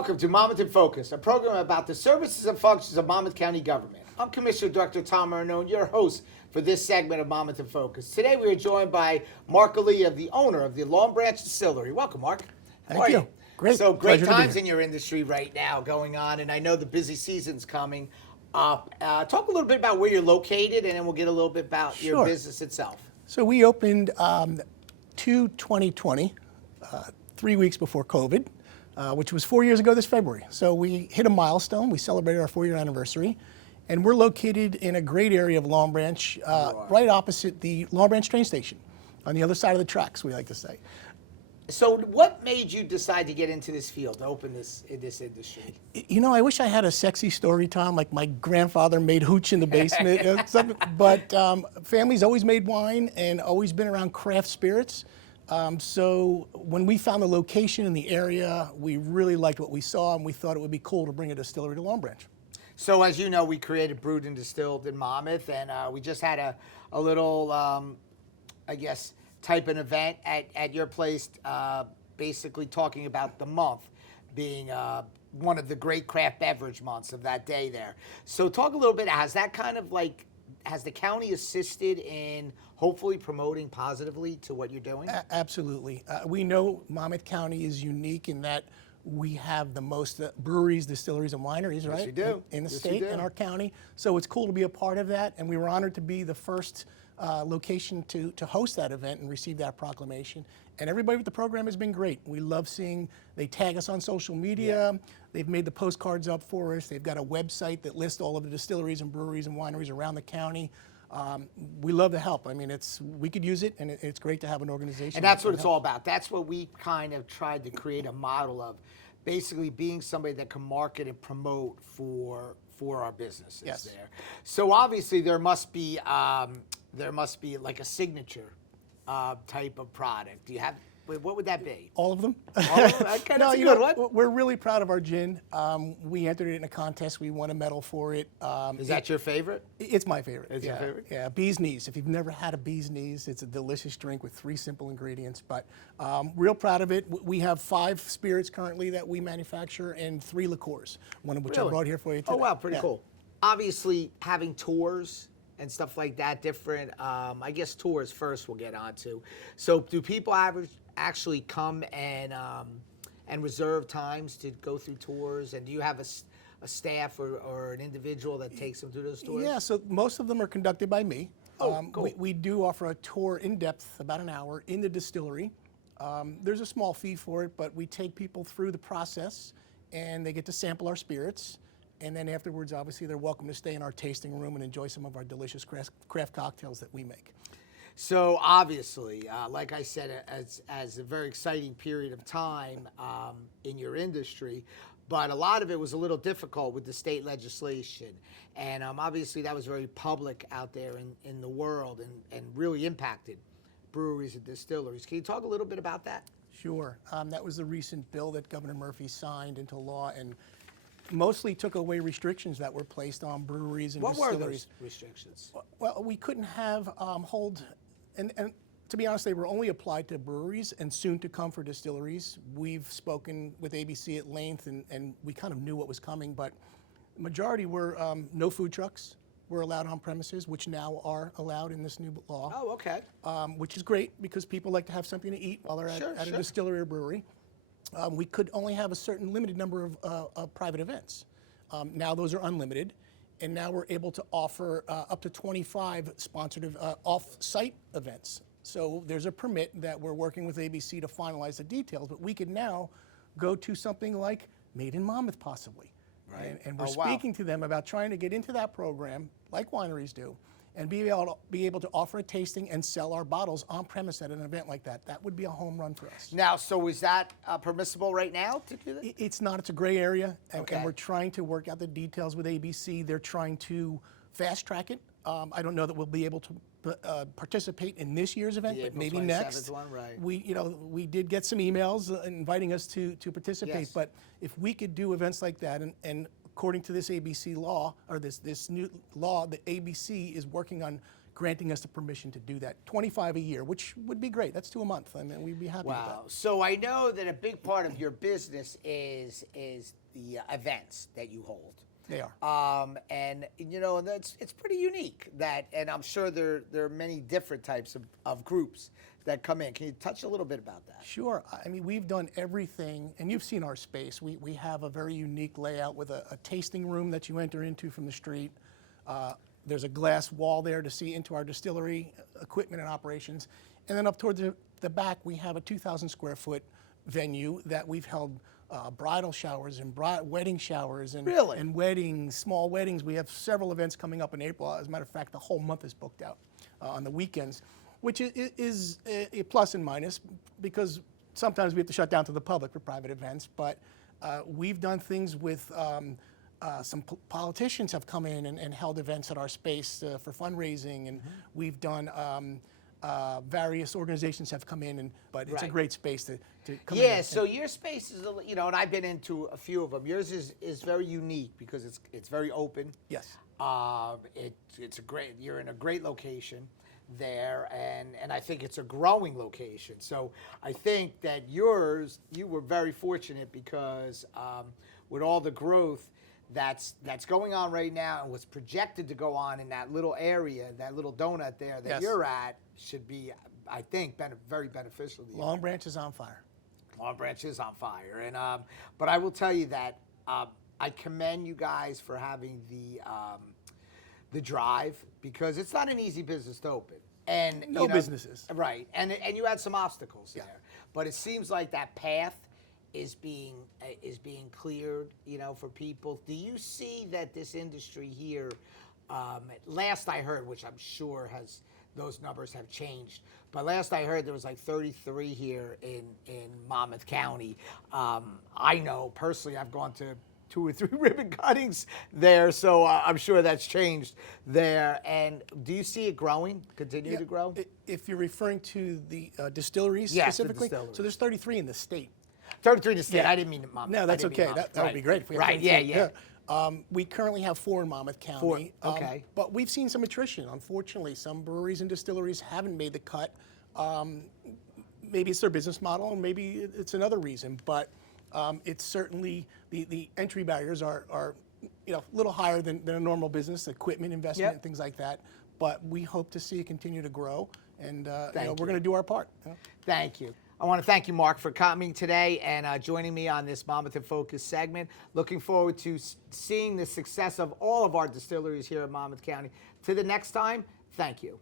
Welcome to Monmouth in Focus, a program about the services and functions of Monmouth County government. I'm Commissioner Director Tom Arnone, your host for this segment of Monmouth in Focus. Today we are joined by Mark Aaliyah, the owner of the Long Branch Distillery. Welcome, Mark. Thank you. Great. So great Pleasure to be times here. in your industry right now going on, and I know the busy season's coming up. Talk a little bit about where you're located, and then we'll get a little bit about your Sure. business itself. So we opened 2020, 3 weeks before COVID, which was 4 years ago this February. So we hit a milestone. We celebrated our 4-year anniversary. And we're located in a great area of Long Branch, right opposite the Long Branch train station, on the other side of the tracks, we like to say. So what made you decide to get into this field, to open this industry? You know, I wish I had a sexy story, Tom, like my grandfather made hooch in the basement. Something. But family's always made wine and always been around craft spirits. So when we found the location in the area, we really liked what we saw, and we thought it would be cool to bring a distillery to Long Branch. So as you know, we created Brewed and Distilled in Monmouth, and we just had a little, I guess, type of event at your place, basically talking about the month being one of the great craft beverage months of that day there. So talk a little bit, has that kind of like, has the county assisted in hopefully promoting positively to what you're doing? Absolutely. We know Monmouth County is unique in that we have the most breweries, distilleries, and wineries, right? Yes, you do. In the Yes, state, you do. in our county. So it's cool to be a part of that, and we were honored to be the first location to host that event and receive that proclamation. And everybody with the program has been great. We love seeing, they tag us on social media. They've made the postcards up for us. They've got a website that lists all of the distilleries and breweries and wineries around the county. We love the help. I mean, we could use it, and it's great to have an organization. And that's that what can it's help. all about. That's what we kind of tried to create a model of, basically being somebody that can market and promote for our businesses. Yes. There. So obviously there must be like a signature type of product. Do you have? What would that be? All of them. All of them? Okay, that's a you good know, one. We're really proud of our gin. We entered it in a contest. We won a medal for it. Is that your favorite? It's my favorite. It's your yeah. favorite? Yeah, Bee's Knees. If you've never had a Bee's Knees, it's a delicious drink with 3 simple ingredients. But real proud of it. We have 5 spirits currently that we manufacture and 3 liqueurs, one of which I Really? brought here for you today. Oh wow, pretty Yeah. cool. Obviously, having tours and stuff like that, different. I guess tours first. We'll get onto. So, do people actually come and reserve times to go through tours? And do you have a staff or an individual that takes them through those tours? Yeah, so most of them are conducted by me. Oh, cool. We do offer a tour in depth, about an hour, in the distillery. There's a small fee for it, but we take people through the process, and they get to sample our spirits. And then afterwards, obviously, they're welcome to stay in our tasting room and enjoy some of our delicious craft cocktails that we make. So obviously, like I said, as a very exciting period of time in your industry, but a lot of it was a little difficult with the state legislation. And obviously that was very public out there in the world and really impacted breweries and distilleries. Can you talk a little bit about that? Sure. That was the recent bill that Governor Murphy signed into law and mostly took away restrictions that were placed on breweries and What were distilleries. those restrictions? Well, we couldn't have and to be honest, they were only applied to breweries and soon to come for distilleries. We've spoken with ABC at length, and we kind of knew what was coming, but the majority were no food trucks were allowed on premises, which now are allowed in this new law, Oh, okay. which is great because people like to have something to eat while they're Sure, at a sure. distillery or brewery. We could only have a certain limited number of private events. Now those are unlimited, and now we're able to offer up to 25 sponsored off-site events. So there's a permit that we're working with ABC to finalize the details, but we could now go to something like Made in Monmouth possibly. Right. And we're Oh, wow. speaking to them about trying to get into that program, like wineries do, and be able to offer a tasting and sell our bottles on premise at an event like that. That would be a home run for us. Now, so is that permissible right now to do that? It's not. It's a gray area, and, Okay. and we're trying to work out the details with ABC. They're trying to fast track it. I don't know that we'll be able to participate in this year's event, The but April maybe 27th next. one, right. We did get some emails inviting us to participate. Yes. But if we could do events like that, and according to this ABC law or this new law, the ABC is working on granting us the permission to do that. 25 a year, which would be great. That's 2 a month. I mean, we'd be happy with Wow. that. So I know that a big part of your business is the events that you hold. They are. And it's pretty unique and I'm sure there are many different types of groups that come in. Can you touch a little bit about that? Sure. I mean, we've done everything, and you've seen our space. We have a very unique layout with a tasting room that you enter into from the street. There's a glass wall there to see into our distillery equipment and operations. And then up towards the back, we have a 2,000 square foot venue that we've held bridal showers and wedding showers and, Really? and weddings, small weddings. We have several events coming up in April. As a matter of fact, the whole month is booked out on the weekends, which is a plus and minus because sometimes we have to shut down to the public for private events. But we've done things with some politicians have come in and held events at our space for fundraising, and we've done various organizations have come in, but it's a Right. great space to come in. Yeah, so your space is, and I've been into a few of them. Yours is very unique because it's very open. Yes. You're in a great location there, and I think it's a growing location. So I think that you were very fortunate because with all the growth that's going on right now and what's projected to go on in that little area, that little donut there that Yes. you're at, should be, I think, very beneficial to you. Long Branch is on fire. Long Branch is on fire, and but I will tell you that I commend you guys for having the drive because it's not an easy business to open. And No businesses. right? And you had some obstacles there, but it seems like that path is being cleared, for people. Do you see that this industry here? Last I heard, which I'm sure those numbers have changed, but last I heard there was like 33 here in Monmouth County. I know personally I've gone to 2 or 3 ribbon cuttings there, so I'm sure that's changed there. And do you see it continue to grow? If you're referring to the distilleries Yes, the specifically, distilleries. so there's 33 in the state. 33 to state. Yeah. I didn't mean Monmouth. No, that's I didn't mean okay. Monmouth. That would be great if we had Right, 33. yeah. We currently have 4 in Monmouth County. 4, okay. But we've seen some attrition. Unfortunately, some breweries and distilleries haven't made the cut. Maybe it's their business model, and maybe it's another reason. But it's certainly the entry barriers are a little higher than a normal business, equipment investment Yep. and things like that. But we hope to see it continue to grow, and Thank we're you. going to do our part. Thank you. I want to thank you, Mark, for coming today and joining me on this Monmouth in Focus segment. Looking forward to seeing the success of all of our distilleries here in Monmouth County. To the next time, thank you.